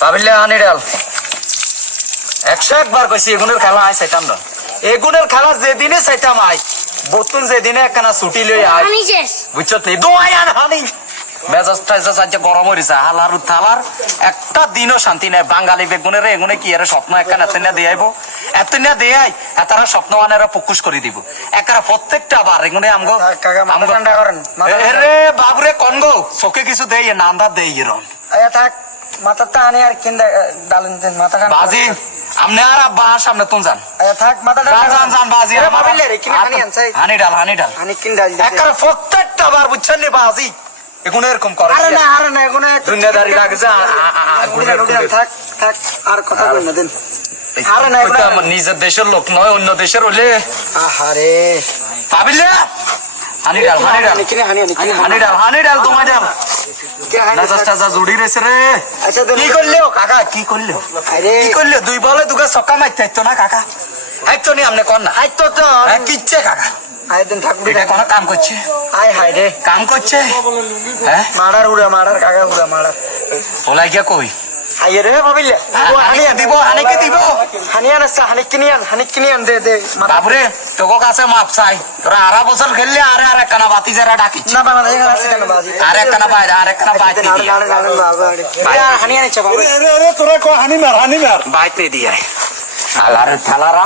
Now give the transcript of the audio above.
ভাবিলে আনি ডাল 101 বার কইছি এগুনের খেলা আই চাইতাম না এগুনের খেলা যেদিনে চাইতাম আই বতুন যেদিনে একখানা ছুটি লই আই বুঝছত নি দোয়াই আন হানি মেজাজটা আজকে গরম হইছে হালার থালার একটা দিনও শান্তি নাই বাঙালি বেগুনের এগুনে কি এর স্বপ্ন একখানা এতনা দেয়াইবো এতনা দেয়াই তারা স্বপ্ন আনারা ফোকাস করে দিব একরা প্রত্যেকটা বার এগুনে আমগো আমগো ঠান্ডা করেন আরে বাবুরে কনগো চোখে কিছু দেই না আন্দাজ দেই এরম আয়া থাক মাথাটা আনি আর কিন্দা ডালেন দেন মাথাটা বাজি আমনে আর আব্বা সামনে তুন যান আয়া থাক মাথাটা যান যান বাজি আরে ভাবিলে রে কিনে আনি আনছাই হানি ডাল আনি কিন ডাল একরা প্রত্যেকটা বার বুঝছেন নি বাজি এগুনে এরকম করে আরে না এগুনে দুনিয়াদারি লাগছে থাক থাক আর কথা কই না দেন আরে না এটা আমার নিজের দেশের লোক নয় অন্য দেশের হইলে আহারে ভাবিলে হানি ডাল হানি ডাল তোমায় ডাল নাজাসটা যা জুড়ি রেছে রে আচ্ছা কি করলেও কাকা কি করলেও আরে কি করলেও দুই বলে দুগা সক্কা মারতে আইতো না কাকা আইতো নি আমনে কোন না আইতো তো কিচ্ছে কাকা আয় দিন থাকবি এটা কোন কাম করছে আয় হায় রে কাম করছে হ্যাঁ মারার কাকা উড়া মারার ওলাই গিয়া কই আইয়ে রে ভাবিলে হানিয়া দিব হানিকে দিব হানিয়ান আছে হানিক কিনিয়ান দে বাবুরে তোকে কাছে মাপ চাই তোরা আরা বছর খেললে আরে আরে কানা বাতি যারা ডাকিছ না বাবা এখানে আছে কেন বাজি আরে কানা বাইরে আরে কানা বাইতে দি বাবা হানিয়ান আছে বাবা তোরা কো হানি মার বাইতে দি আয় আলারে থালারা